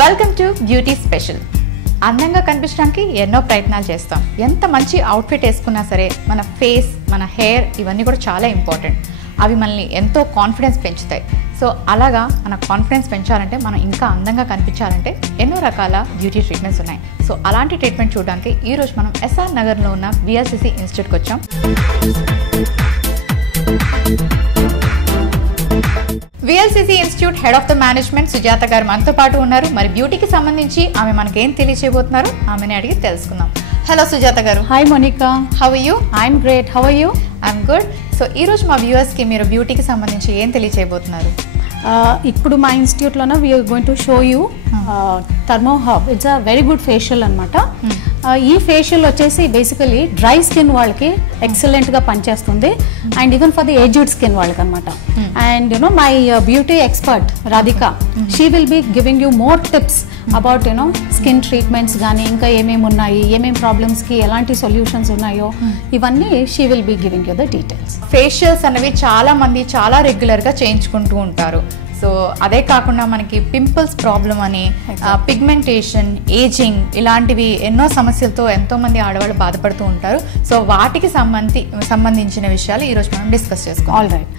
Welcome to beauty special. అందంగా కనిపించడానికి ఎన్నో ప్రయత్నాలు చేస్తాం. ఎంత మంచి అవుట్ఫిట్ వేసుకున్నా సరే మన ఫేస్, మన హెయిర్ ఇవన్నీ కూడా చాలా ఇంపార్టెంట్. అవి మనల్ని ఎంతో కాన్ఫిడెన్స్ పెంచుతాయి. సో అలాగా మన కాన్ఫిడెన్స్ పెంచాలంటే, మనం ఇంకా అందంగా కనిపించాలంటే ఎన్నో రకాల బ్యూటీ ట్రీట్మెంట్స్ ఉన్నాయి. సో అలాంటి ట్రీట్మెంట్ చూడడానికి ఈరోజు మనం ఎస్ఆర్ నగర్లో ఉన్న విఎల్సిసి ఇన్స్టిట్యూట్కి వచ్చాం. VLCC institute head of the management Sujatha గారు మనతో పాటు ఉన్నారు. మరి బ్యూటీకి సంబంధించి ఆమె మనకేం తెలియచేయబోతున్నారు, ఆమెని అడిగి తెలుసుకుందాం. హలో సుజాత గారు. Hi Monica, how are you? I'm great, how are you? I'm good. So ఈరోజు మా వ్యూవర్స్కి మీరు బ్యూటీకి సంబంధించి ఏం తెలియచేయబోతున్నారు? ఇప్పుడు మా ఇన్స్టిట్యూట్లోనే we are going to show you thermo hub. It's a very good facial అనమాట. ఈ ఫేషియల్ వచ్చేసి బేసికలీ డ్రై స్కిన్ వాళ్ళకి ఎక్సలెంట్గా పనిచేస్తుంది, and even for the aged skin వాళ్ళకి అనమాట. And you know my beauty expert Radhika, she will be giving you more tips about you know skin treatments కానీ ఇంకా ఏమేమి ఉన్నాయి, ఏమేమి ప్రాబ్లమ్స్కి ఎలాంటి సొల్యూషన్స్ ఉన్నాయో ఇవన్నీ she will be giving you the details. Facials అనేవి చాలా మంది చాలా రెగ్యులర్గా చేయించుకుంటూ ఉంటారు. సో అదే కాకుండా మనకి పింపుల్స్ ప్రాబ్లం అని, పిగ్మెంటేషన్, ఏజింగ్ ఇలాంటివి ఎన్నో సమస్యలతో ఎంతోమంది ఆడవాళ్ళు బాధపడుతూ ఉంటారు. సో వాటికి సంబంధించిన విషయాలు ఈరోజు మనం డిస్కస్ చేసుకోవాలి. All right.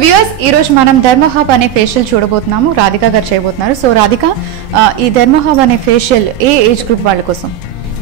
వ్యూయర్స్, ఈ రోజు మనం థర్మోహబ్ అనే ఫేషియల్ చూడబోతున్నాము. రాధిక గారు చేయబోతున్నారు. సో రాధిక, ఈ థర్మోహబ్ అనే ఫేషియల్ ఏ ఏజ్ గ్రూప్ వాళ్ళ కోసం?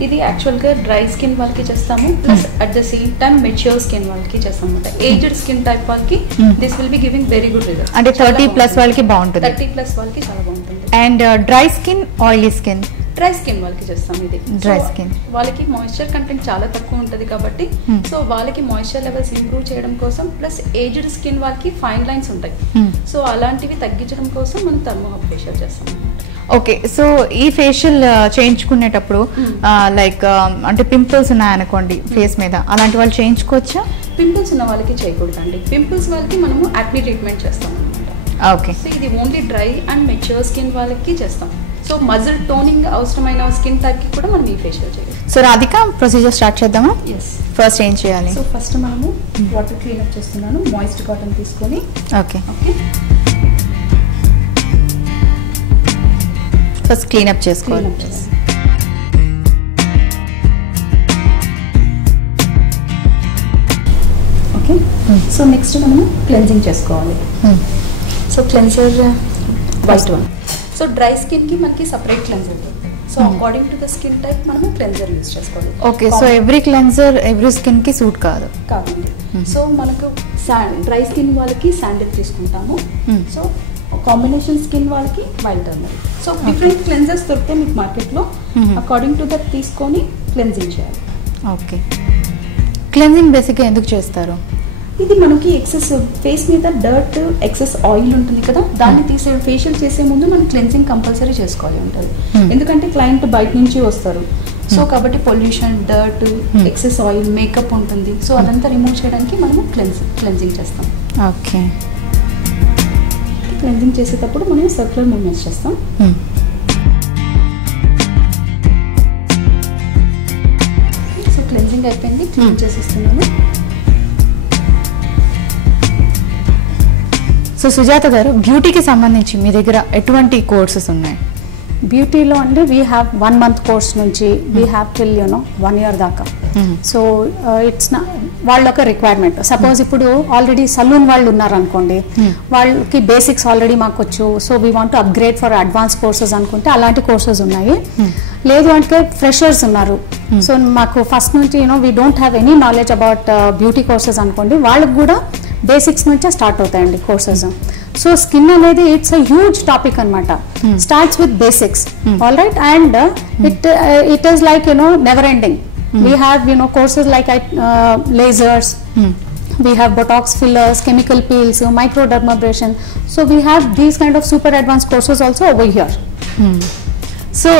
ఇది యాక్చువల్గా డ్రై స్కిన్ వాళ్ళకి చేస్తాము, plus at the same time mature skin వాళ్ళకి చేస్తాము. ఏజ్డ్ స్కిన్ టైప్ వాళ్ళకి this will be giving very good result. అంటే 30+ వాళ్ళకి బాగుంటుంది. 30+ వాళ్ళకి చాలా బాగుంటుంది. And dry skin, oily skin? Dry skin వాళ్ళకి చేస్తాం. ఇది డ్రై స్కిన్ వాళ్ళకి మాయిశ్చర్ కంటెంట్ చాలా తక్కువ ఉంటుంది కాబట్టి, సో వాళ్ళకి మాయిశ్చర్ లెవెల్స్ ఇంప్రూవ్ చేయడం కోసం, ప్లస్ ఏజ్డ్ స్కిన్ వాళ్ళకి ఫైన్ లైన్స్ ఉంటాయి, సో అలాంటివి తగ్గించడం కోసం మనం థర్మోహబ్ ఫేషియల్ చేస్తాం. ఓకే. సో ఈ ఫేషియల్ చేయించుకునేటప్పుడు లైక్ అంటే పింపుల్స్ ఉన్నాయనుకోండి ఫేస్ మీద, అలాంటి వాళ్ళు చేయించుకోవచ్చా? పింపుల్స్ ఉన్న వాళ్ళకి చేయకూడదండి. పింపుల్స్ వాళ్ళకి మనము యాక్ని ట్రీట్మెంట్ చేస్తాం అనమాట. ఓకే. సో ఇది only dry and mature skin వాళ్ళకి చేస్తాం. సో మజిల్ టోనింగ్ అవసరమైన స్కిన్ టైప్కి కూడా మనం ఈ ఫేషియల్ చేయాలి. సో రాధిక, ప్రొసీజర్ స్టార్ట్ చేద్దామా? ఎస్. ఫస్ట్ ఏం చేయాలి? సో ఫస్ట్ మనము వాటర్ క్లీనప్ చేస్తున్నాను. మాయిస్ట్ కాటన్ తీసుకొని. ఓకే. ఫస్ట్ క్లీనప్ చేసుకోవాలి. ఓకే. సో నెక్స్ట్ మనము క్లెన్జింగ్ చేసుకోవాలి. So cleanser white one. So dry స్కిన్కి మనకి సపరేట్ క్లెన్జర్ దొరుకుతుంది. So according to the skin type మనము క్లెన్జర్ యూజ్ చేసుకోవాలి. Okay. So every cleanser every స్కిన్కి సూట్ కాదండి. సో మనకు డ్రై స్కిన్ వాళ్ళకి శాండిల్ తీసుకుంటాము. సో కాంబినేషన్ స్కిన్ వాళ్ళకి wild turmeric. So different cleansers దొరికితే మీకు మార్కెట్లో, అకార్డింగ్ టు దట్ తీసుకొని క్లెన్జింగ్ చేయాలి. ఓకే. క్లెన్జింగ్ బేసిక్గా ఎందుకు చేస్తారు? ఇది మనకి ఎక్సెస్ ఫేస్ మీద డర్ట్, ఎక్సెస్ ఆయిల్ ఉంటుంది కదా, దాన్ని తీసే ఫేషియల్ చేసే ముందు మనం క్లెన్జింగ్ కంపల్సరీ చేసుకోవాలి ఉంటుంది. ఎందుకంటే క్లయింట్ బయట నుంచి వస్తారు, సో కాబట్టి pollution, dirt, excess oil, makeup ఉంటుంది. సో అదంతా రిమూవ్ చేయడానికి మనము క్లెన్జింగ్ చేస్తాం. ఓకే. క్లెన్జింగ్ చేసేటప్పుడు మనం సర్క్యులర్ మూవ్మెంట్స్ చేస్తాం. సో క్లెన్జింగ్ అయిపోయింది, క్లీన్ చేసేస్తున్నాను. సో సుజాత గారు, బ్యూటీకి సంబంధించి మీ దగ్గర ఎటువంటి కోర్సెస్ ఉన్నాయి? బ్యూటీలో అంటే వీ హ్యావ్ 1 month కోర్స్ నుంచి వీ హ్యావ్ టిల్ 1 year దాకా. సో ఇట్స్ వాళ్ళ ఒక రిక్వైర్మెంట్. సపోజ్ ఇప్పుడు ఆల్రెడీ సలూన్ వాళ్ళు ఉన్నారు అనుకోండి, వాళ్ళకి బేసిక్స్ ఆల్రెడీ మాకు వచ్చు, so we want to upgrade for advance courses అనుకుంటే అలాంటి కోర్సెస్ ఉన్నాయి. లేదు అంటే ఫ్రెషర్స్ ఉన్నారు, సో మాకు ఫస్ట్ నుంచి we don't have any knowledge about beauty courses అనుకోండి, వాళ్ళకి కూడా బేసిక్స్ నుంచే స్టార్ట్ అవుతాయండి కోర్సెస్. సో స్కిన్ అనేది ఇట్స్ అ హ్యూజ్ టాపిక్ అనమాట. Starts with basics, all right, and it is like never ending. We have courses like lasers, we have botox fillers, chemical peels, microdermabrasion. So we have these kind of super advanced courses also over here. So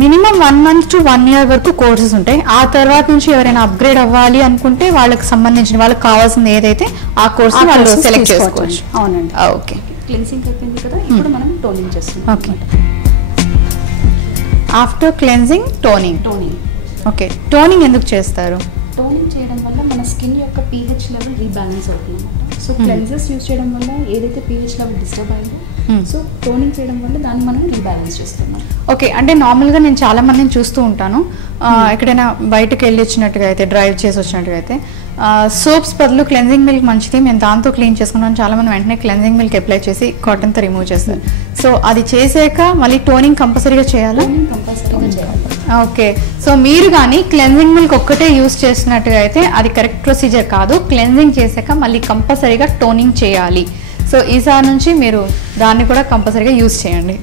minimum 1 month to 1 year వరకు courses ఉంటాయి. ఆ తర్వాత నుంచి ఎవరైనా upgrade అవ్వాలి అనుకుంటే వాళ్ళకి సంబంధించిన వాళ్ళకి కావాల్సింది ఏదైతే ఆ కోర్స్ వాళ్ళు సెలెక్ట్ చేసుకోవచ్చు. అవునండి. ఓకే, క్లెన్సింగ్ అయిపోయింది కదా, ఇప్పుడు మనం టోనింగ్ చేస్తున్నాం. Okay, after cleansing toning. Okay, toning ఎందుకు చేస్తారు? టోనింగ్ చేయడం వల్ల మన స్కిన్ యొక్క pH లెవెల్ రీబ్యాలెన్స్ అవుతుంది అన్నమాట. సో క్లెన్జర్స్ యూజ్ చేయడం వల్ల ఏదైతే pH లెవెల్ డిస్టర్బ్ అయిందో, సో టోనింగ్ చేయడం వల్ల దాన్ని మనం రీబ్యాలెన్స్ చేస్తున్నాం. ఓకే, అంటే నార్మల్గా నేను చాలా మందిని చూస్తూ ఉంటాను, ఎక్కడైనా బయటకు వెళ్ళి వచ్చినట్టుగా అయితే, డ్రైవ్ చేసి వచ్చినట్టుగా అయితే సోప్స్ బదులు క్లెన్జింగ్ మిల్క్ మంచిది, మేము దాంతో క్లీన్ చేసుకున్నాం. చాలా మంది వెంటనే క్లెన్జింగ్ మిల్క్ అప్లై చేసి కాటన్తో రిమూవ్ చేస్తారు. సో అది చేసాక మళ్ళీ టోనింగ్ కంపల్సరీగా చేయాలా? కంపల్సరీగా చేయాలి. ఓకే, సో మీరు కానీ క్లెన్జింగ్ మిల్క్ ఒక్కటే యూస్ చేసినట్టుగా అయితే అది కరెక్ట్ ప్రొసీజర్ కాదు. క్లెన్జింగ్ చేసాక మళ్ళీ కంపల్సరీగా టోనింగ్ చేయాలి. సో ఈసారి నుంచి మీరు దాన్ని కూడా కంపల్సరీగా యూస్ చేయండి.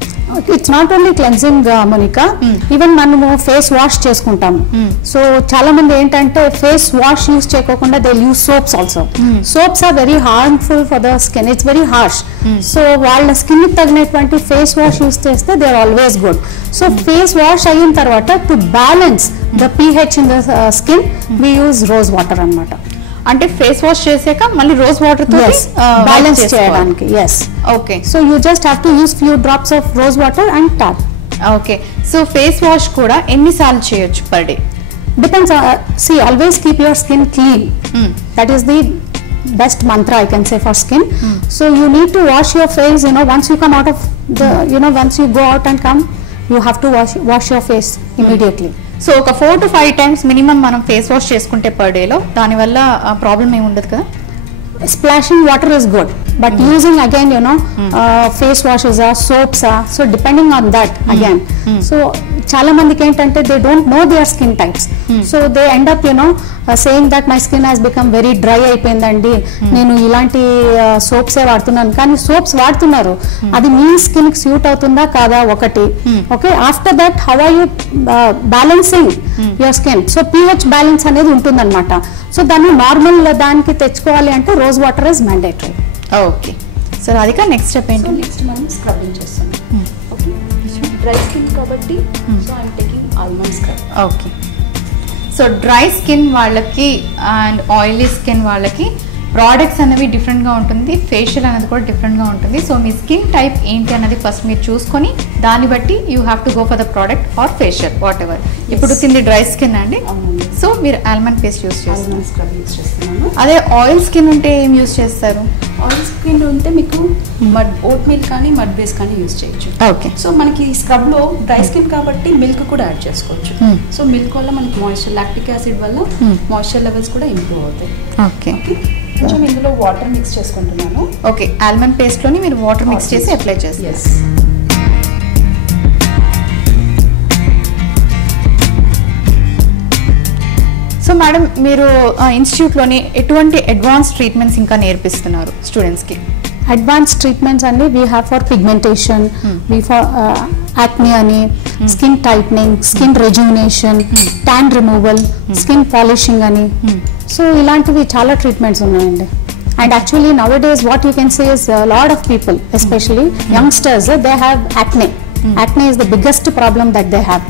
It's not only cleansing Monika, even మనము ఫేస్ వాష్ చేసుకుంటాము. సో చాలా మంది ఏంటంటే ఫేస్ వాష్ యూస్ చేయకుండా they use soaps also. Soaps are very harmful for the skin, it's very harsh. So వాళ్ళ స్కిన్ కి తగినటువంటి ఫేస్ వాష్ యూస్ చేస్తే they are always good. So face wash అయిన తర్వాత to balance the pH in the skin we use rose water అన్నమాట. అంటే face wash చేసాక మళ్ళీ రోజ్ వాటర్ తో బ్యాలెన్స్ చేయడానికి. yes, okay, so you just have to use few drops of rose water and tap. Okay, so face wash కూడా ఎన్నిసార్లు చేయొచ్చు per day? Depends on, see, always keep your skin clean. That is the best mantra I can say for skin. So you need to wash your face, once you come out of the, once you go out and come, you have to wash your face immediately. So ఒక 4 to 5 times minimum మనం face wash చేసుకుంటే per డేలో దానివల్ల problem ఏమి ఉండదు కదా? Splashing water is good, but using again, face washes are, soaps are, so depending on that again. So చాలా మందికి ఏంటంటే they don't know their skin types. So they end up saying that my skin has become very dry అయిపోయిందండి, నేను ఇలాంటి soaps ఏ వాడుతున్నాను. కానీ soaps వాడుతున్నారు, అది మీ స్కిన్ కి సూట్ అవుతుందా కాదా ఒకటి. Okay, after that how are you balancing your skin. So pH balance అనేది ఉంటుందన్నమాట. సో దాన్ని నార్మల్ దానికి తెచ్చుకోవాలి అంటే rose water is mandatory. Okay, so Radhika next step ఏంటి? నెక్స్ట్ మనం స్క్రబ్బింగ్ చేస్తాం. డ్రై స్కిన్ కాబట్టి so I am taking almond scrub. Okay, so dry skin వాళ్ళకి అండ్ ఆయిలీ స్కిన్ వాళ్ళకి ప్రోడక్ట్స్ అనేవి డిఫరెంట్గా ఉంటుంది, ఫేషియల్ అనేది కూడా డిఫరెంట్గా ఉంటుంది. సో మీ స్కిన్ టైప్ ఏంటి అన్నది ఫస్ట్ మీరు చూసుకొని దాన్ని బట్టి you have to go for the product or facial what ever. ఇప్పుడు తింది డ్రై స్కిన్ అండి, సో మీరు ఆల్మండ్ పేస్ట్ యూస్ చేస్తారు. అదే ఆయిల్ స్కిన్ ఉంటే ఏం యూస్ చేస్తారు? ఆయిల్ స్కిన్ ఉంటే మీకు ఓట్ మిల్క్ కానీ మడ్ బేస్ కానీ యూస్ చేయొచ్చు. ఓకే, సో మనకి స్క్రబ్ లో డ్రై స్కిన్ కాబట్టి మిల్క్ కూడా యాడ్ చేసుకోవచ్చు. సో మిల్క్ వల్ల మనకి మాయిశ్చర్, లాక్టిక్ యాసిడ్ వల్ల మాయిశ్చర్ లెవెల్స్ కూడా ఇంప్రూవ్ అవుతాయి. ఓకే, కొంచెం ఇందులో వాటర్ మిక్స్ చేసుకుంటున్నాను. ఓకే, ఆల్మండ్ పేస్ట్ లోని మీరు వాటర్ మిక్స్ చేసి అప్లై చేస్తారు. సో మేడం, మీరు ఇన్స్టిట్యూట్లోని ఎటువంటి అడ్వాన్స్ ట్రీట్మెంట్స్ ఇంకా నేర్పిస్తున్నారు స్టూడెంట్స్కి? అడ్వాన్స్ ట్రీట్మెంట్స్ అన్ని we have for pigmentation, V for acne అని, skin tightening, skin రెజ్యూనేషన్, tan removal, skin polishing అని. సో ఇలాంటివి చాలా ట్రీట్మెంట్స్ ఉన్నాయండి. And actually now days what you can say is lot of people, especially youngsters, they have acne. Acne is the biggest problem that they have.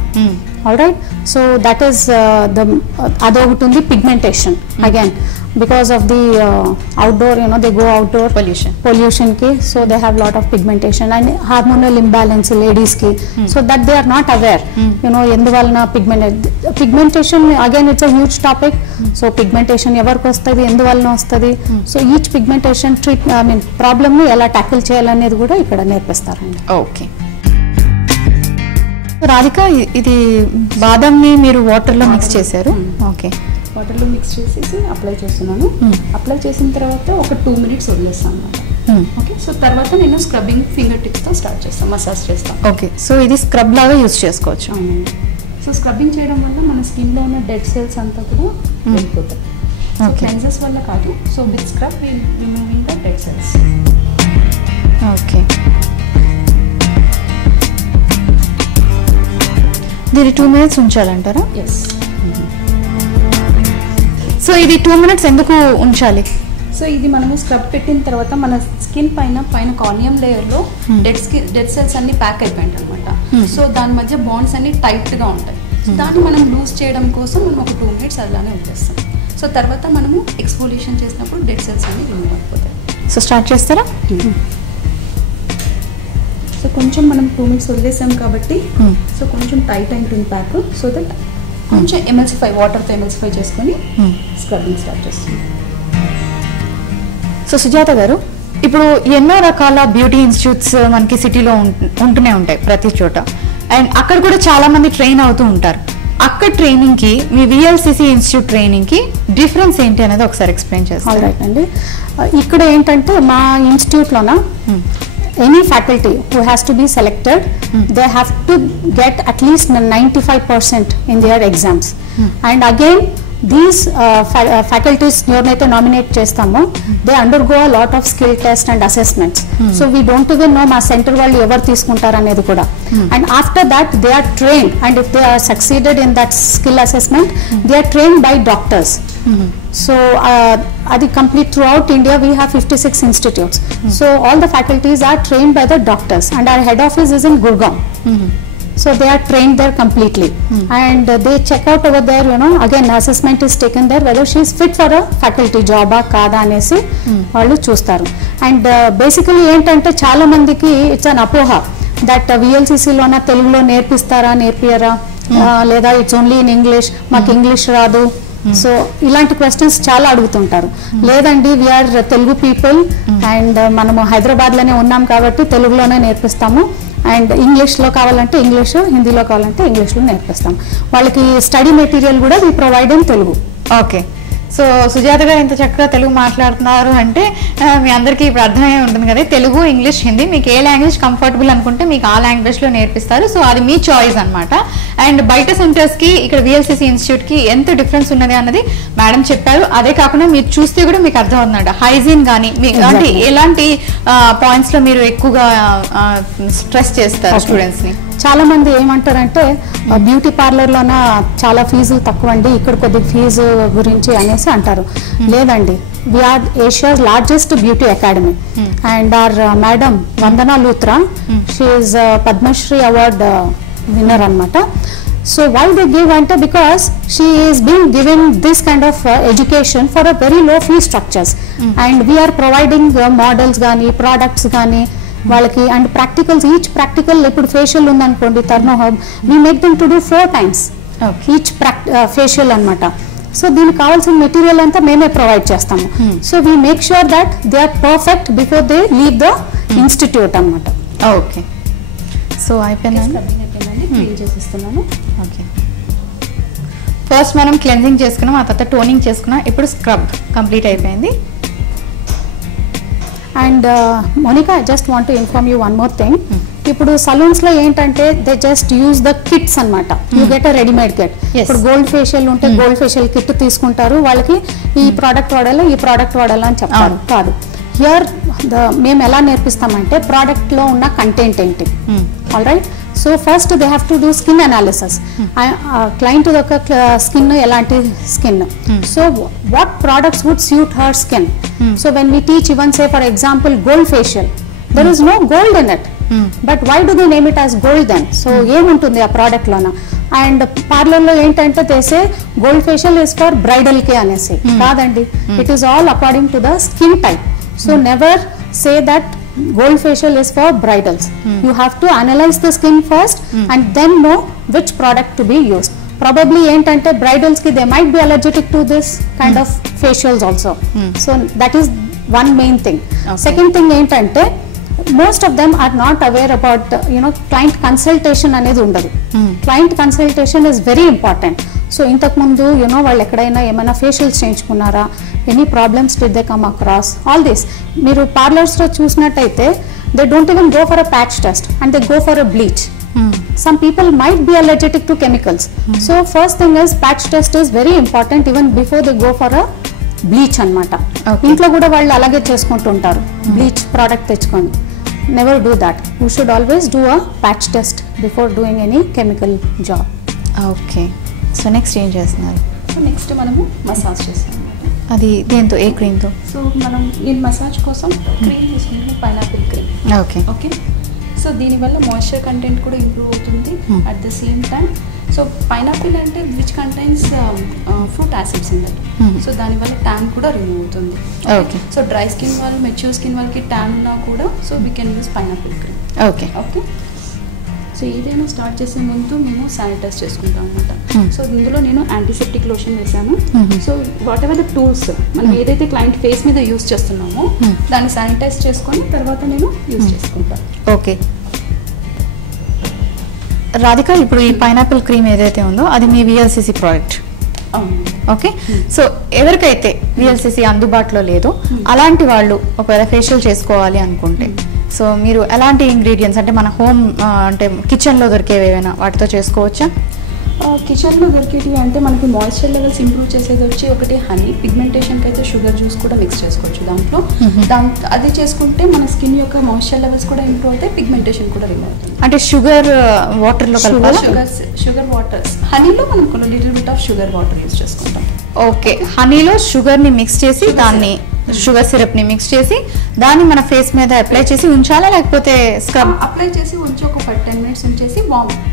All right, so that is the other pigmentation again because of the outdoor, they go outdoor pollution ki, so they have lot of pigmentation and hormonal imbalance ladies ki, so that they are not aware. Enduvalna pigmentation again, it's a huge topic. So pigmentation evarku ostadi, enduvalna ostadi, so each pigmentation problem ni ela tackle cheyalanedi kuda ikkada nerpistarandi. Okay. Radhika, ఇది బాదంని మీరు వాటర్లో mix చేశారు. Okay, వాటర్లో mix చేసేసి apply చేస్తున్నాను. Apply చేసిన తర్వాత ఒక 2 minutes వదిలేస్తాను అన్నమాట. ఓకే, సో తర్వాత నేను స్క్రబ్బింగ్ ఫింగర్ టిప్స్తో స్టార్ట్ చేస్తాను, మసాజ్ చేస్తాను. ఓకే, సో ఇది స్క్రబ్ లాగా యూజ్ చేసుకోవచ్చు. సో స్క్రబ్బింగ్ చేయడం వల్ల మన స్కిన్లో ఉన్న డెడ్ సెల్స్ అంతా కూడా వెళ్ళిపోతాయి. సో క్లెన్సెస్ వల్ల కాదు, so with scrub we removing the dead cells. Okay, దీన్ని 2 minutes ఉంచాలంటారా? ఎస్. సో ఇది 2 minutes ఎందుకు ఉంచాలి? సో ఇది మనము స్క్రబ్ పెట్టిన తర్వాత మన స్కిన్ పైన కార్నియం లేయర్లో డెడ్ సెల్స్ అన్ని ప్యాక్ అయిపోయింది అనమాట. సో దాని మధ్య బాండ్స్ అన్ని టైట్గా ఉంటాయి. దాన్ని మనం లూజ్ చేయడం కోసం మనం ఒక 2 minutes అలానే వదిలేస్తాం. సో తర్వాత మనము ఎక్స్ఫోలియేషన్ చేసినప్పుడు డెడ్ సెల్స్ అన్ని రిమూవ్ అయిపోతాయి. సో స్టార్ట్ చేస్తారా? సో కొంచెం మనం 2 minutes వదిలేసాం కాబట్టి సో కొంచెం టైట్ ఉంటుంది ప్యాక్. సో దట్ కొంచెం వాటర్తో ఎమల్సిఫై చేసుకొని స్క్రబ్బింగ్ స్టార్ట్ చేస్తుంది. సో సుజాత గారు, ఇప్పుడు ఎన్నో రకాల బ్యూటీ ఇన్స్టిట్యూట్స్ మనకి సిటీలో ఉంటూనే ఉంటాయి ప్రతి చోట, అండ్ అక్కడ కూడా చాలా మంది ట్రైన్ అవుతూ ఉంటారు. అక్కడ ట్రైనింగ్ కి మీ విఎల్సిసి ఇన్స్టిట్యూట్ ట్రైనింగ్ కి డిఫరెన్స్ ఏంటి అనేది ఒకసారి ఎక్స్ప్లెయిన్ చేస్తాను. రైట్ అండి. ఇక్కడ ఏంటంటే మా ఇన్స్టిట్యూట్లోన any faculty who has to be selected, they have to get at least 95% in their exams. And again, these faculties ఎవరైతే నామినేట్ చేస్తామో they undergo a lot of skill test and assessments. So we don't even know మా centre వాళ్ళు ఎవరు తీసుకుంటారు అనేది కూడా. And after that they are trained, and if they are succeeded in that skill assessment, they are trained by doctors. So adi complete throughout India we have 56 institutes. So all the faculties are trained by the doctors, and our head office is in Gurgaon. So they are trained there completely, and they check out over there, again assessment is taken there whether she is fit for a faculty job kada anesi vallu chustaru. And basically ఏంటంటే చాలా మందికి it's an apoha that VLCC లోన తెలుగులో నేర్పిస్తారా నేర్పియరా, లేదా it's only in English, మాకు English రాదు. So ఇలాంటి questions చాలా అడుగుతుంటారు. లేదండి, వీఆర్ తెలుగు పీపుల్ అండ్ మనము హైదరాబాద్లోనే ఉన్నాం కాబట్టి తెలుగులోనే నేర్పిస్తాము, అండ్ ఇంగ్లీష్లో కావాలంటే ఇంగ్లీష్, హిందీలో కావాలంటే ఇంగ్లీష్లో నేర్పిస్తాం. వాళ్ళకి స్టడీ మెటీరియల్ కూడా we provide in Telugu. Okay. So Sujatha గారు ఇంత చక్కగా తెలుగు మాట్లాడుతున్నారు అంటే మీ అందరికీ ఇప్పుడు అర్థమయ్యే ఉంటుంది కదా, తెలుగు, ఇంగ్లీష్, హిందీ, మీకు ఏ లాంగ్వేజ్ కంఫర్టబుల్ అనుకుంటే మీకు ఆ లాంగ్వేజ్లో నేర్పిస్తారు. సో అది మీ చాయిస్ అనమాట. అండ్ బయట సెంటర్స్కి ఇక్కడ విఎల్సిసి ఇన్స్టిట్యూట్కి ఎంత డిఫరెన్స్ ఉన్నది అన్నది మేడం చెప్పారు. అదే కాకుండా మీరు చూస్తే కూడా మీకు అర్థం అవుతుందంట హైజీన్ కానీ అంటే ఎలాంటి పాయింట్స్లో మీరు ఎక్కువగా స్ట్రెస్ చేస్తారు స్టూడెంట్స్ని. చాలా మంది ఏమంటారంటే బ్యూటీ పార్లర్లోన చాలా ఫీజు తక్కువ అండి, ఇక్కడ కొద్దిగా ఫీజు గురించి అనేసి అంటారు. లేదండి, we are Asia's largest beauty academy, and our madam Vandana Luthra, she is Padma Shri award winner అనమాట. So why they give ante, because she is being given this kind of education for a very low fee structures, and we are providing models gaani, products gaani వాళ్ళకి, and practicals, each practical ఇప్పుడు facial ఉందనుకోండి thermo hub, we make them to do 4 times each facial అనమాట. So దీనికి కావాల్సిన material అంతా మేమే provide చేస్తాము. So we make sure that they are perfect before they leave the institute అనమాట. Okay. So అయిపోయిందండి, క్లీన్ చేసిస్తున్నాను. ఓకే. ఫస్ట్ మనం క్లెన్జింగ్ చేసుకున్నాం, ఆ తర్వాత టోనింగ్ చేసుకున్నాం, ఇప్పుడు స్క్రబ్ కంప్లీట్ అయిపోయింది. And Monica, I just want to inform you one more thing. ఇప్పుడు సలూన్స్ లో ఏంటంటే they just use the kits అనమాట. You get a readymade kit. ఇప్పుడు గోల్డ్ ఫేషియల్ ఉంటే గోల్డ్ ఫేషియల్ కిట్ తీసుకుంటారు, వాళ్ళకి ఈ ప్రోడక్ట్ వాడాలి, ఈ ప్రోడక్ట్ వాడాలి అని చెప్తారు. కాదు, హియర్ మేము ఎలా నేర్పిస్తామంటే ప్రోడక్ట్ లో ఉన్న కంటెంట్ ఏంటి. All right. So first they have to do skin analysis. Client యొక్క స్కిన్ ఎలాంటి skin, so what products would suit her skin. So when we teach even say for example gold facial, there is no gold in it, but why do they name it as gold then? So ఏముంటుంది ఆ product లోన? And parlour లో ఏంటంటే these gold facial is for bridal కే అనేసి. కాదండి, it is all according to the skin type. So never say that gold facial is for bridals. You have to analyze the skin first and then know which product to be used. Probably ఏంటంటే bridals ki they might be allergic to this kind of facials also. So that is one main thing. Second thing ఏంటంటే most of them are not aware about client consultation అనేది ఉండదు. Client consultation is very important. So ఇంతకు ముందు వాళ్ళు ఎక్కడైనా ఏమైనా facials చేయించుకున్నారా, any problems did they come across, all this. మీరు పార్లర్స్లో చూసినట్టయితే they don't even go for a patch test and they go for a bleach. Some people might be allergetic to chemicals. So first thing is patch test is very important even before they go for a bleach అనమాట. ఇంట్లో కూడా వాళ్ళు అలాగే చేసుకుంటుంటారు, bleach product తెచ్చుకొని. Never do that. You should always do a patch test before doing any chemical job. Okay. So next ఏం చేస్తున్నారు? So next మనము మసాజ్ చేస్తాం. అది దేంతో, ఏ క్రీమ్తో? సో నేను మసాజ్ కోసం క్రీమ్ తీసుకుంటాను, pineapple cream. Okay okay. So దీనివల్ల మాయిశ్చర్ కంటెంట్ కూడా ఇంప్రూవ్ అవుతుంది. At the same time so pineapple అంటే which contains fruit acids in. So దానివల్ల ట్యాన్ కూడా రిమూవ్ అవుతుంది. ఓకే. సో డ్రై స్కిన్ వాళ్ళు, మెచ్యూర్ స్కిన్ వాళ్ళకి ట్యాన్ ఉన్నా కూడా so we can use pineapple cream. Okay. Okay. So ఏదైనా స్టార్ట్ చేసే ముందు మేము శానిటైజ్ చేసుకుంటాం అనమాట. సో ఇందులో నేను యాంటీసెప్టిక్ లోషన్ వేసాను. So what ever the tools మనం ఏదైతే క్లయింట్ ఫేస్ మీద యూస్ చేస్తున్నామో దాన్ని శానిటైజ్ చేసుకొని తర్వాత నేను యూస్ చేసుకుంటాను. ఓకే. రాధిక, ఇప్పుడు ఈ పైనాపిల్ క్రీమ్ ఏదైతే ఉందో అది మీ విఎల్సిసి ప్రోడక్ట్. ఓకే. సో ఎవరికైతే విఎల్సిసి అందుబాటులో లేదో అలాంటి వాళ్ళు ఒకవేళ ఫేషియల్ చేసుకోవాలి అనుకుంటే సో మీరు ఎలాంటి ఇంగ్రీడియంట్స్ అంటే మన హోమ్ అంటే కిచెన్లో దొరికేవి ఏవైనా వాటితో చేసుకోవచ్చా? కిచెన్లో దొరికేవి అంటే మనకి మాయిశ్చర్ లెవెల్స్ ఇంప్రూవ్ చేసేది వచ్చి ఒకటి హనీ, పిగ్మెంటేషన్కి అయితే షుగర్ జ్యూస్ కూడా మిక్స్ చేసుకోవచ్చు దాంట్లో. అది చేసుకుంటే మన స్కిన్ యొక్క మాయిశ్చర్ లెవెల్స్ కూడా ఇంప్రూవ్ అవుతాయి, పిగ్మెంటేషన్ కూడా రిమూవ్ అవుతుంది. అంటే షుగర్ వాటర్లో కలపాలా? షుగర్ వాటర్, హనీలో మనం కొన్ని little bit of sugar water use చేసుకుంటాం. ఓకే. హనీలో షుగర్ని మిక్స్ చేసి దాన్ని షుగర్ సిరప్ ని మిక్స్ చేసి దాన్ని మన ఫేస్ మీద అప్లై చేసి ఉంచాలా, లేకపోతే స్క్రబ్ అప్లై చేసి ఉంచి ఒక 10 minutes ఉంచేసి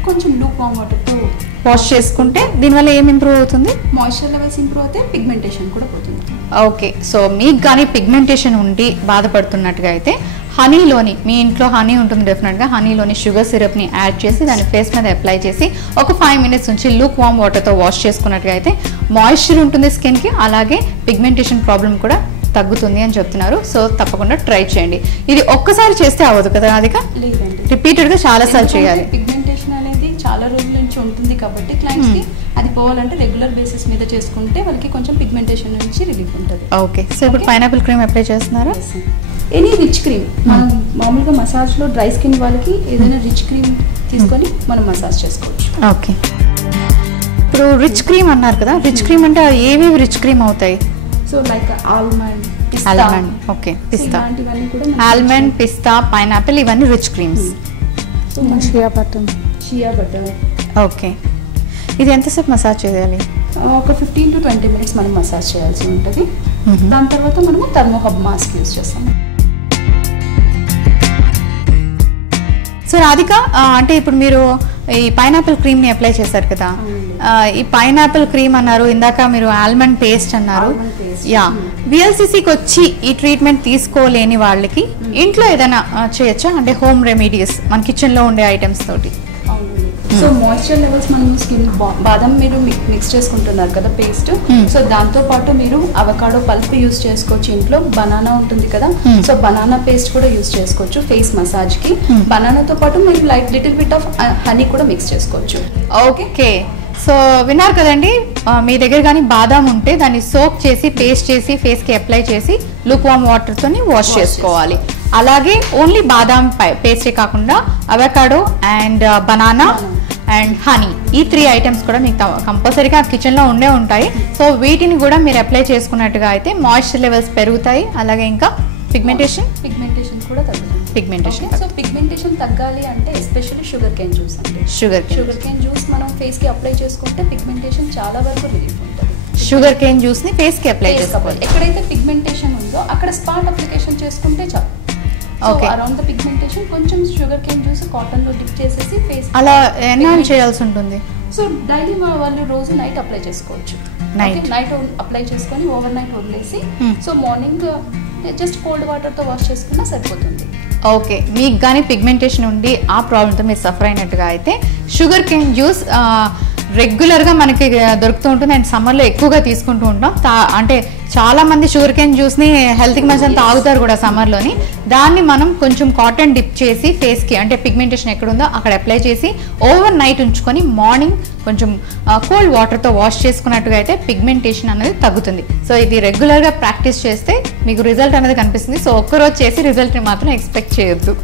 కొంచెం లూక్ వామ్ వాటర్తో వాష్ చేసుకుంటే దీనివల్ల ఏం ఇంప్రూవ్ అవుతుంది? మాయిశ్చర్ లెవెల్స్ ఇంప్రూవ్ అవుతాయి, పిగ్మెంటేషన్ కూడా పోతుంది. ఓకే. సో మీకు కానీ పిగ్మెంటేషన్ ఉండి బాధపడుతున్నట్టుగా అయితే హనీలోని, మీ ఇంట్లో హనీ ఉంటుంది డెఫినెట్గా, హనీలోని షుగర్ సిరప్ని యాడ్ చేసి దాన్ని ఫేస్ మీద అప్లై చేసి ఒక 5 minutes నుంచి లూక్ వామ్ వాటర్తో వాష్ చేసుకున్నట్టుగా అయితే మాయిశ్చర్ ఉంటుంది స్కిన్కి, అలాగే పిగ్మెంటేషన్ ప్రాబ్లం కూడా తగ్గుతుంది అని చెప్తున్నారు. సో తప్పకుండా ట్రై చేయండి. ఇది ఒక్కసారి చేస్తే అవ్వదు కదా రాధిక? లేదండి, రిపీటెడ్గా చాలాసార్లు చేయాలి. పిగ్మెంటేషన్ అనేది చాలా రోజుల నుంచి ఉంటుంది కాబట్టి క్లయింట్స్కి అది పోవాలంటే రెగ్యులర్ బేసిస్ మీద చేసుకుంటే వాళ్ళకి కొంచెం పిగ్మెంటేషన్ నుంచి రిలీఫ్ ఉంటుంది. ఓకే. సో ఇప్పుడు పైనాపిల్ క్రీమ్ అప్లై చేస్తున్నారా? ఎనీ రిచ్ క్రీమ్, మనం మామూలుగా మసాజ్లో డ్రై స్కిన్ వాళ్ళకి ఏదైనా రిచ్ క్రీమ్ తీసుకొని మనం మసాజ్ చేసుకోవచ్చు. ఓకే. ఇప్పుడు రిచ్ క్రీమ్ అన్నారు కదా, రిచ్ క్రీమ్ అంటే ఏవేవి రిచ్ క్రీమ్ అవుతాయి? సో లైక్ ఆల్మండ్, ఓకే, పిస్తా, ఇలాంటివన్నీ కూడా ఆల్మండ్, పిస్తా, పైనాపిల్ ఇవన్నీ rich creams. So shea butter. Okay. ఇది ఎంతసేపు మసాజ్ చేయాలి? ఒక 15 to 20 minutes మనం మసాజ్ చేయాల్సి ఉంటుంది. దాని తర్వాత మనము థర్మోహబ్ మాస్క్ యూజ్ చేస్తాము. సో రాధిక, అంటే ఇప్పుడు మీరు ఈ పైనాపిల్ క్రీమ్ని అప్లై చేశారు కదా, ఈ పైనాపిల్ క్రీమ్ అన్నారు, ఇందాక మీరు ఆల్మండ్ పేస్ట్ అన్నారు. యా, విఎల్సిసికి వచ్చి ఈ ట్రీట్మెంట్ తీసుకోలేని వాళ్ళకి ఇంట్లో ఏదైనా చేయొచ్చా? అంటే హోమ్ రెమెడీస్ మన కిచెన్లో ఉండే ఐటమ్స్ తోటి. సో మాయిశ్చర్ లెవెల్స్ మనం స్కిన్, బాదం మీరు మిక్స్ చేసుకుంటున్నారు కదా పేస్ట్, సో దాంతో పాటు మీరు అవకాడో పల్ప్ యూస్ చేసుకోవచ్చు. ఇంట్లో బనానా ఉంటుంది కదా, సో బనానా పేస్ట్ కూడా యూస్ చేసుకోవచ్చు ఫేస్ మసాజ్ కి. బనానాతో పాటు మీరు లిటిల్ బిట్ ఆఫ్ హనీ కూడా మిక్స్ చేసుకోవచ్చు. ఓకే. సో విన్నారు కదండి, మీ దగ్గర కానీ బాదాం ఉంటే దాన్ని సోక్ చేసి పేస్ట్ చేసి ఫేస్కి అప్లై చేసి లూక్ వామ్ వాటర్తో వాష్ చేసుకోవాలి. అలాగే ఓన్లీ బాదాం పేస్టే కాకుండా avocado and banana and honey, ఈ 3 ఐటమ్స్ కూడా మీకు కంపల్సరీగా కిచెన్లో ఉండే ఉంటాయి. సో వీటిని కూడా మీరు అప్లై చేసుకున్నట్టుగా అయితే మాయిశ్చర్ లెవెల్స్ పెరుగుతాయి, అలాగే ఇంకా పిగ్మెంటేషన్ కూడా తగ్గుతుంది. సో పిగ్మెంటేషన్ తగ్గాలి అంటే ఎస్పెషల్లీ షుగర్ కేన్ జ్యూస్ అంటే షుగర్ కేన్ జ్యూస్ మనం ఫేస్ కి అప్లై చేసుకుంటే పిగ్మెంటేషన్ చాలా వరకు రిలీఫ్ ఉంటుంది. షుగర్ కేన్ జ్యూస్ ని ఫేస్ కి అప్లై చేసుకోవాలి. ఎక్కడైతే పిగ్మెంటేషన్ ఉందో అక్కడ స్పాట్ అప్లికేషన్ చేసుకుంటే చాలు. ఓకే. అరౌండ్ ద పిగ్మెంటేషన్ కొంచెం షుగర్ కేన్ జ్యూస్ కాటన్ లో డిప్ చేసేసి ఫేస్ అలా ఎన్నాళ్ళు చేయాల్సి ఉంటుంది? సో డైలీ వాళ్ళు రోజు నైట్ అప్లై చేసుకోవచ్చు. నైట్ అప్లై చేసుకొని ఓవర్ నైట్ వదిలేసి సో మార్నింగ్ జస్ట్ కోల్డ్ వాటర్తో వాష్ చేసుకున్నా సరిపోతుంది. ఓకే. మీకు కానీ పిగ్మెంటేషన్ ఉండి ఆ ప్రాబ్లంతో మీరు సఫర్ అయినట్టుగా అయితే షుగర్ కేన్ జ్యూస్ రెగ్యులర్గా మనకి దొరుకుతూ ఉంటుంది అండ్ సమ్మర్లో ఎక్కువగా తీసుకుంటూ ఉంటాం. అంటే చాలామంది షుగర్ కేన్ జ్యూస్ని హెల్త్కి మంచిగా తాగుతారు కూడా సమ్మర్లోని. దాన్ని మనం కొంచెం కాటన్ డిప్ చేసి ఫేస్కి, అంటే పిగ్మెంటేషన్ ఎక్కడుందో అక్కడ అప్లై చేసి ఓవర్ నైట్ ఉంచుకొని మార్నింగ్ కొంచెం కోల్డ్ వాటర్తో వాష్ చేసుకున్నట్టుగా అయితే పిగ్మెంటేషన్ అనేది తగ్గుతుంది. సో ఇది రెగ్యులర్గా ప్రాక్టీస్ చేస్తే మీకు రిజల్ట్ అనేది కనిపిస్తుంది. సో ఒక్కరోజు చేసి రిజల్ట్ని మాత్రం ఎక్స్పెక్ట్ చేయొద్దు.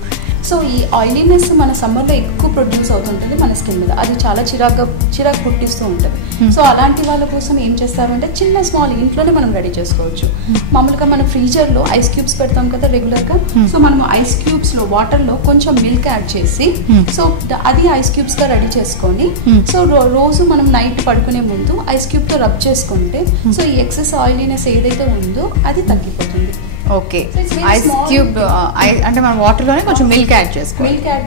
సో ఈ ఆయిలీనెస్ మన సమ్మర్లో ఎక్కువ ప్రొడ్యూస్ అవుతుంటుంది మన స్కిన్ మీద, అది చాలా చిరాకు పుట్టిస్తూ ఉంటుంది. సో అలాంటి వాళ్ళ కోసం ఏం చేస్తారంటే చిన్న స్మాల్ ఇంట్లోనే మనం రెడీ చేసుకోవచ్చు. మామూలుగా మనం ఫ్రీజర్లో ఐస్ క్యూబ్స్ పెడతాం కదా రెగ్యులర్గా, సో మనం ఐస్ క్యూబ్స్లో వాటర్లో కొంచెం మిల్క్ యాడ్ చేసి సో అది ఐస్ క్యూబ్స్గా రెడీ చేసుకొని సో రోజు మనం నైట్ పడుకునే ముందు ఐస్ క్యూబ్తో రబ్ చేసుకుంటే సో ఈ ఎక్సెస్ ఆయిలీనెస్ ఏదైతే ఉందో అది తగ్గిపోతుంది. ఓకే, ఐస్ క్యూబ్ అంటే మనం వాటర్ లోనే కొంచెం మిల్క్ యాడ్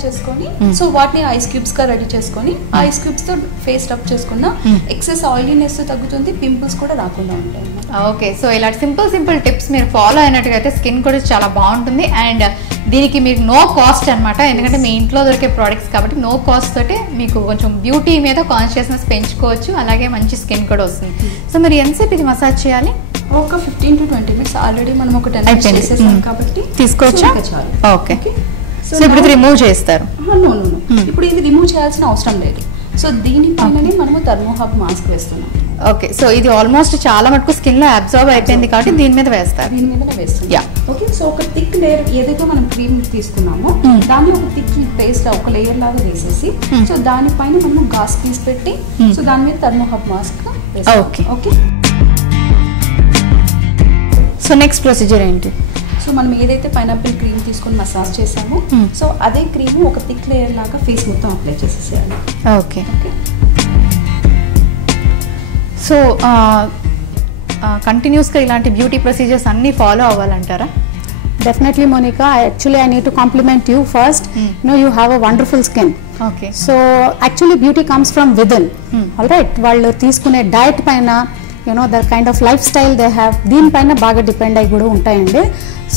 చేసుకొని సో వాటిని ఐస్ క్యూబ్స్ గా రెడీ చేసుకొని ఐస్ క్యూబ్స్ తో ఫేస్ రబ్ చేసుకున్న ఎక్సెస్ ఆయిలీనెస్ తగ్గుతుంది, పింపుల్స్ కూడా రాకుండా ఉంటాయి. ఓకే, సో ఇలా సింపుల్ టిప్స్ మీరు ఫాలో అయినట్టుగా అయితే స్కిన్ కూడా చాలా బాగుంటుంది. అండ్ దీనికి మీకు నో కాస్ట్ అనమాట, ఎందుకంటే మీ ఇంట్లో దొరికే ప్రోడక్ట్స్ కాబట్టి నో కాస్ట్ తోటి మీకు కొంచెం బ్యూటీ మీద కాన్షియస్నెస్ పెంచుకోవచ్చు, అలాగే మంచి స్కిన్ కూడా వస్తుంది. సో మీరు ఎంతసేపు ఇది మసాజ్ చేయాలి? ఒక 15 to 20 minutes. ఆల్రెడీ మనం ఒక 10 minutes చేసేసాం కాబట్టి తీసుకోవచ్చా? ఓకే, సో ఇప్పుడు రిమూవ్ చేస్తారు? నో ఇప్పుడు ఇది రిమూవ్ చేయాల్సిన అవసరం లేదు. సో దీనిపైననే మనము థర్మోహబ్ మాస్క్ వేస్తున్నాం. ఓకే, సో ఇది ఆల్మోస్ట్ చాలా మటుకు స్కిన్ లో అబ్జర్వ్ అయిపోయింది కాబట్టి దీని మీద వేస్తారు. దీని మీద వేస్తున్నాం. ఓకే, సో ఒక థిక్ లేయర్ ఏదైతే మనం క్రీమ్ తీసుకున్నామో దాన్ని ఒక థిక్ పేస్ట్ ఒక లేయర్ లాగా వేసేసి సో దానిపైన మనం గాస్ పీస్ పెట్టి సో దాని మీద థర్మోహబ్ మాస్క్ వేస్తాం. ఓకే, సో నెక్స్ట్ ప్రొసీజర్ ఏంటి? సో మనం ఏదైతే పైనాపిల్ క్రీమ్ తీసుకొని మసాజ్ చేసామో సో అదే క్రీమ్ ఒక థిక్ లేయర్ లాగా ఫేస్ మొత్తం అప్లై చేసేసేయాలి. ఓకే, సో కంటిన్యూస్గా ఇలాంటి బ్యూటీ ప్రొసీజర్స్ అన్నీ follow అవ్వాలంటారా? Definitely, Monica. I need to compliment you first. You have a wonderful skin. Okay. So actually beauty comes from within. All right. వాళ్ళు తీసుకునే diet పైన the kind of lifestyle they have, దీనిపైన బాగా depend అయ్యి కూడా ఉంటాయండి.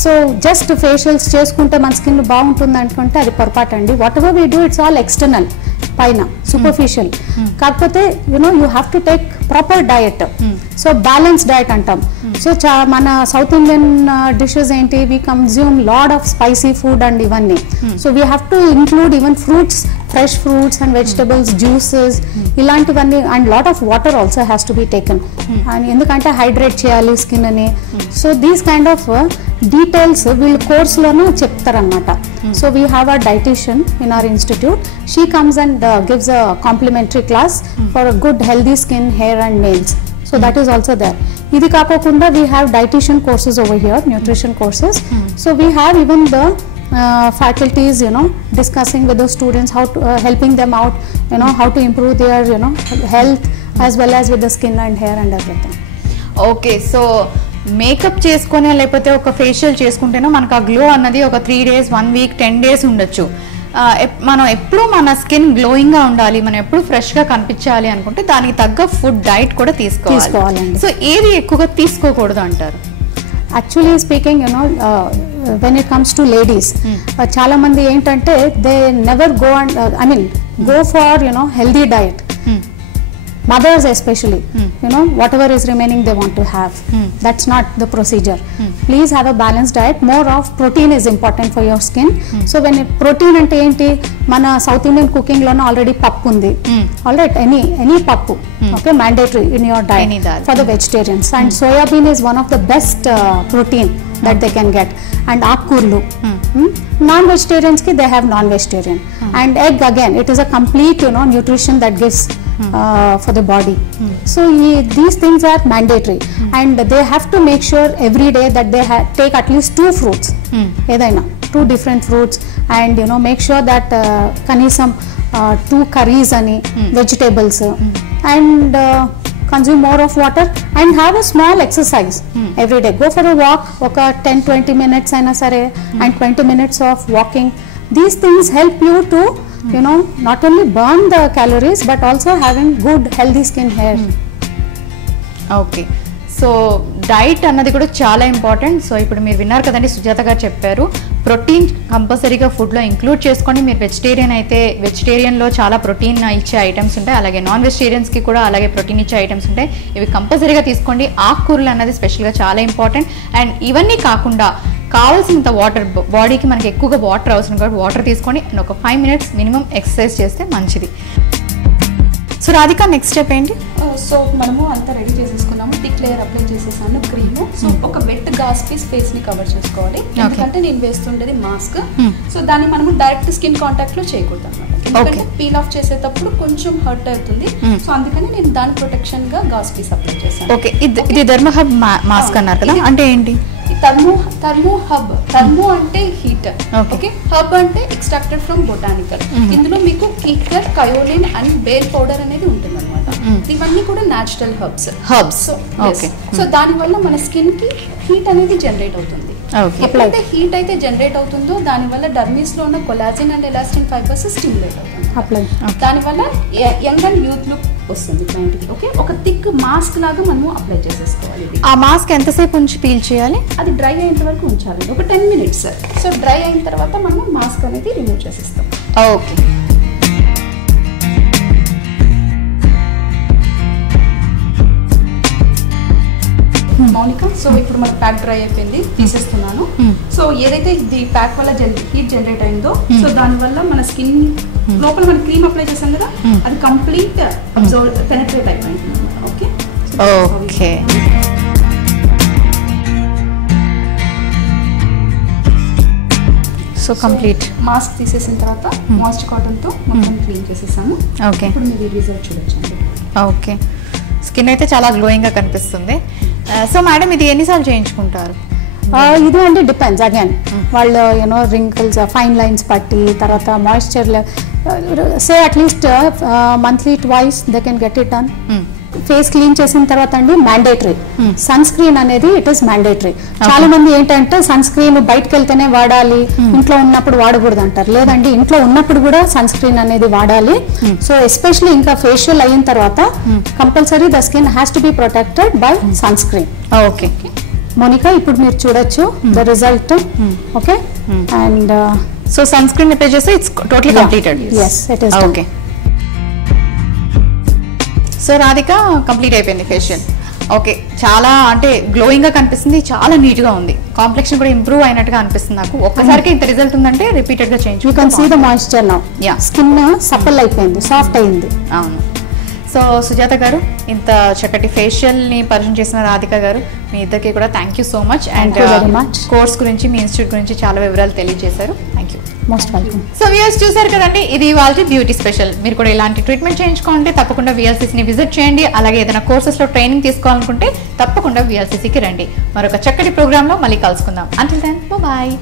So just facials చేసుకుంటే మన స్కిన్ బాగుంటుంది అనుకుంటే అది పొరపాటు అండి. Whatever we do it's all external, పైన సూపర్ఫిషియల్. కాకపోతే you have to take proper diet. So balance diet అంటాం. సో మన సౌత్ ఇండియన్ డిషెస్ ఏంటి, we consume lot of spicy food and ఇవన్నీ. So we have to include even fruits, fresh fruits and vegetables, juices ఇలాంటివన్నీ. And lot of water also has to be taken, and ఎందుకంటే hydrate చేయాలి skin అని. So these kind of details వీళ్ళు కోర్స్లోనూ చెప్తారనమాట. So we have a dietician in our institute. She comes and gives a complimentary class for a good healthy skin, hair and nails. So that is also there. ఇది కాకుండా we have dietitian courses over here, nutrition courses. So we have even the faculties discussing with the students how to helping them out, how to improve their health as well as with the skin and hair and everything. Okay, so makeup చేసుకునే లేకపోతే ఒక facial చేసుకుంటేనో మనకు ఆ glow అన్నది ఒక 3 days, 1 week, 10 days ఉండొచ్చు. మనం ఎప్పుడు మన స్కిన్ గ్లోయింగ్ గా ఉండాలి, మనం ఎప్పుడు ఫ్రెష్ గా కనిపించాలి అనుకుంటే దానికి తగ్గ ఫుడ్ డైట్ కూడా తీసుకోవాలి. సో ఏది ఎక్కువగా తీసుకోకూడదు అంటారు? Actually speaking when it comes to ladies, చాలా మంది ఏంటంటే they never go and go for healthy diet. Mothers especially, whatever is remaining they want to have. That's not the procedure. Please have a balanced diet. More of protein is important for your skin. So when protein ante enti, mana South Indian cooking lo already pappu undi. All right, any pappu, okay, mandatory in your diet for the vegetarians. And soya bean is one of the best protein that they can get. And aakurlu. Non-vegetarians ki they have non-vegetarian. And egg again, it is a complete nutrition that gives for the body. So these things are mandatory, and they have to make sure every day that they take at least 2 fruits, edaina 2 different fruits, and make sure that kanisam 2 curries ani vegetables, and consume more of water and have a small exercise every day. Go for a walk, oka 10-20 minutes aina sare, and 20 minutes of walking. These things help you to not only burn the calories but also having good healthy skin, hair. Okay, so diet అన్నది కూడా చాలా important. So ఇప్పుడు మీరు విన్నారు కదండి, సుజాత గారు చెప్పారు protein కంపల్సరీగా ఫుడ్లో ఇంక్లూడ్ చేసుకోండి. మీరు వెజిటేరియన్ అయితే వెజిటేరియన్లో చాలా ప్రోటీన్ ఇచ్చే ఐటమ్స్ ఉంటాయి, అలాగే నాన్ వెజిటేరియన్స్కి కూడా అలాగే ప్రోటీన్ ఇచ్చే ఐటమ్స్ ఉంటాయి. ఇవి కంపల్సరీగా తీసుకోండి. ఆకుకూరలు అన్నది స్పెషల్గా చాలా ఇంపార్టెంట్. అండ్ ఇవన్నీ కాకుండా కావాల్సినంత వాటర్, బాడీకి మనకి ఎక్కువగా వాటర్ అవసరం కాబట్టి వాటర్ తీసుకోండి. అండ్ ఒక 5 minutes మినిమం ఎక్సర్సైజ్ చేస్తే మంచిది. సో రాధిక నెక్స్ట్ స్టెప్ ఏంటి? సో మనము అంతా రెడీ చేసేసుకున్నాము, థిక్ లేయర్ అప్లై చేసేసాను క్రీమ్. సో ఒక వెట్ గాస్ పీస్ ఫేస్ ని కవర్ చేసుకోవాలి, ఎందుకంటే నేను వేస్తుండేది మాస్క్. సో దాన్ని మనము డైరెక్ట్ స్కిన్ కాంటాక్ట్ లో చేయకూడదు అనమాట, ఎందుకంటే పీల్ ఆఫ్ చేసేటప్పుడు కొంచెం హర్ట్ అవుతుంది. సో అందుకని నేను దాని ప్రొటెక్షన్ గా గాస్ పీస్ అప్లై చేశాను. ఓకే, ఇది డెర్మహబ్ మాస్క్ అన్నారు కదా, అంటే ఏంటి? థర్మో హబ్, థర్మో అంటే హీట్, ఓకే, హబ్ అంటే ఎక్స్ట్రాక్టెడ్ ఫ్రమ్ బొటానికల్. ఇందులో మీకు కీకర్, కయోలిన్ అండ్ బేల్ పౌడర్ అనేది ఉంటుంది అనమాట. ఇవన్నీ కూడా న్యాచురల్ హర్బ్స్. సో దాని వల్ల మన స్కిన్ కి హీట్ అనేది జనరేట్ అవుతుంది. ఎప్పుడైతే హీట్ అయితే జనరేట్ అవుతుందో దాని వల్ల డర్మీస్ లో ఉన్న collagen and elastin fibres stimulate అవుతుంది. దాని వల్ల యంగ్ అండ్ యూత్ లుక్ వస్తుంది క్లయింట్కి. ఓకే, ఒక థిక్ మాస్క్ లాగా మనము అప్లై చేసేసుకోవాలి. ఆ మాస్క్ ఎంతసేపు ఉంచి పీల్ చేయాలి? అది డ్రై అయ్యేంత వరకు ఉంచాలి, ఒక 10 minutes. సో డ్రై అయిన తర్వాత మనం మాస్క్ అనేది రిమూవ్ చేసేస్తాం. ఓకే, మౌనిక, సో ఇప్పుడు మన ప్యాక్ డ్రై అయిపోయింది, తీసేస్తున్నాను. సో ఏదైతే ఇది ప్యాక్ వల్ల హీట్ జనరేట్ అయిందో, సో దాని వల్ల మన స్కిన్ లోపల మన క్రీమ్ అప్లై చేసాం కదా, అది కంప్లీట్ పెనట్రేట్ అయిపోయింది అనమాట. Okay okay, so complete mask తీసేసిన తర్వాత మాయిశ్చర్ కాటన్ తో మొత్తం క్లీన్ చేసేసాము. ఓకే, ఇప్పుడు మీరు రిజల్ట్ చూడొచ్చండి. ఓకే, స్కిన్ అయితే చాలా గ్లోయింగ్ గా కనిపిస్తుంది. సో మేడం, ఇది ఎన్నిసార్లు చేయించుకుంటారు? ఇది అంటే డిపెండ్స్ అగైన్ వాళ్ళు యూనో రింకిల్స్, ఫైన్ లైన్స్ పట్టి తర్వాత moisture say at least monthly twice they can get it done. Face clean చేసిన తర్వాత అండి మ్యాండేటరీ సన్ స్క్రీన్ అనేది ఇట్ ఈస్ మ్యాండేటరీ. చాలా మంది ఏంటంటే సన్ స్క్రీన్ బయటకు వెళ్తేనే వాడాలి, ఇంట్లో ఉన్నప్పుడు వాడకూడదు అంటారు. లేదండి, ఇంట్లో ఉన్నప్పుడు కూడా సన్ స్క్రీన్ అనేది వాడాలి. సో ఎస్పెషల్లీ ఇంకా ఫేషియల్ అయిన తర్వాత compulsory the skin has to be protected by sun screen. Okay Monica, ఇప్పుడు మీరు చూడొచ్చు the result. Okay, and so sun screen apply చేస్తే it's totally completed. yes it is. Okay, so Radhika complete అయిపోయింది ఫేషియల్. Okay, చాలా అంటే గ్లోయింగ్ గా కనిపిస్తుంది, చాలా నీట్ గా ఉంది, కాంప్లెక్షన్ కూడా ఇంప్రూవ్ అయినట్టుగా అనిపిస్తుంది నాకు. ఒక్కసారికి ఇంత రిజల్ట్ ఉందంటే రిపీటెడ్ గా చేయించు. You can see the moisture now. Skin supple అయిపోయింది, సాఫ్ట్ అయింది. అవును. సో సుజాత గారు, ఇంత చక్కటి ఫేషియల్ ని పరిచయం చేసిన రాధిక గారు, మీ ఇద్దరికి కూడా thank you so much. And course గురించి, మీ ఇన్స్టిట్యూట్ గురించి చాలా వివరాలు తెలియజేశారు. Thank you, most welcome. So viewers చూసారు కదండి, ఇది ఇవాళ బ్యూటీ స్పెషల్. మీరు కూడా ఇలాంటి ట్రీట్మెంట్ చేయించుకోవాలంటే తప్పకుండా VLCCని విజిట్ చేయండి. అలాగే ఏదైనా కోర్సెస్లో ట్రైనింగ్ తీసుకోవాలనుకుంటే తప్పకుండా VLCCకి రండి. మరొక చక్కటి ప్రోగ్రాంలో మళ్ళీ కలుసుకుందాం. Until then bye.